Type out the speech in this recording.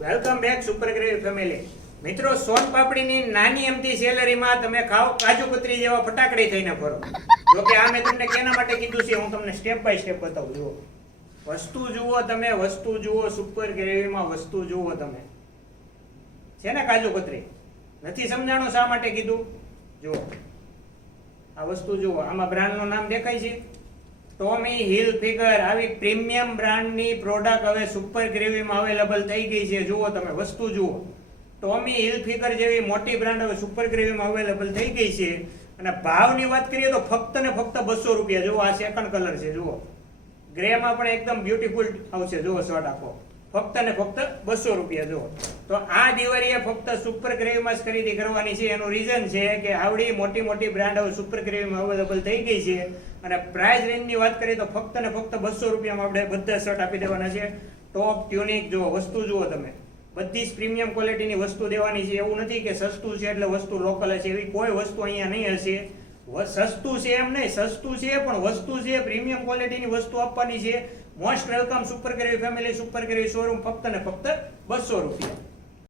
Welcome back super gravy family. મિત્રો, સોન પાપડીની નાની એમથી સેલરીમાં તમે ખાઓ કાજુ કતરી જેવા ફટાકડી થઈને ફરો. જો કે આ મેં તમને કેના માટે કીધું છે, હું તમને સ્ટેપ બાય સ્ટેપ બતાવું. જુઓ, વસ્તુ જુઓ તમે, વસ્તુ જુઓ. સુપર ગ્રેવીમાં વસ્તુ જુઓ તમે. છે ને કાજુ કતરી? નથી સમજાણું શા માટે કીધું? જુઓ, આ વસ્તુ જુઓ. આમાં બ્રાન્ડનું નામ દેખાય છે, ટોમી હિલફિગર. આવી પ્રીમિયમ બ્રાન્ડની પ્રોડક્ટ હવે સુપર ગ્રેવીમાં અવેલેબલ થઈ ગઈ છે. જુઓ તમે, વસ્તુ જુઓ. ટોમી હિલફિગર જેવી મોટી બ્રાન્ડ હવે સુપર ગ્રેવીમાં અવેલેબલ થઈ ગઈ છે. અને ભાવની વાત કરીએ તો ફક્ત ને ફક્ત 200 રૂપિયા. જુઓ, આ સેકન્ડ કલર છે. જુઓ, ગ્રેમાં પણ એકદમ બ્યુટીફુલ આવશે. જુઓ, શર્ટ આખો ફક્ત ને ફક્ત 200 રૂપિયા. જુઓ, તો આ દિવાળીએ ફક્ત સુપર ગ્રેવીમાં જ ખરીદી કરવાની છે. એનું રીઝન છે કે આવડી મોટી મોટી બ્રાન્ડ હવે સુપર ગ્રેવીમાં અવેલેબલ થઈ ગઈ છે. અને પ્રાઇસ રેન્જની વાત કરીએ તો ફક્ત ને ફક્ત 200 રૂપિયામાં આપણે બધા શર્ટ આપી દેવાના છે. ટોપ ટ્યુનિક. જુઓ, વસ્તુ જુઓ તમે. બધી જ પ્રીમિયમ ક્વોલિટીની વસ્તુ દેવાની છે. એવું નથી કે સસ્તું છે એટલે વસ્તુ લોકલ હશે, એવી કોઈ વસ્તુ અહીંયા નહીં હશે. સસ્તું છે એમ નહીં, સસ્તું છે પણ વસ્તુ છે પ્રીમિયમ ક્વોલિટીની વસ્તુ આપવાની છે. Most welcome super gravy family, super gravy showroom. ફક્ત ને ફક્ત 200 રૂપિયા.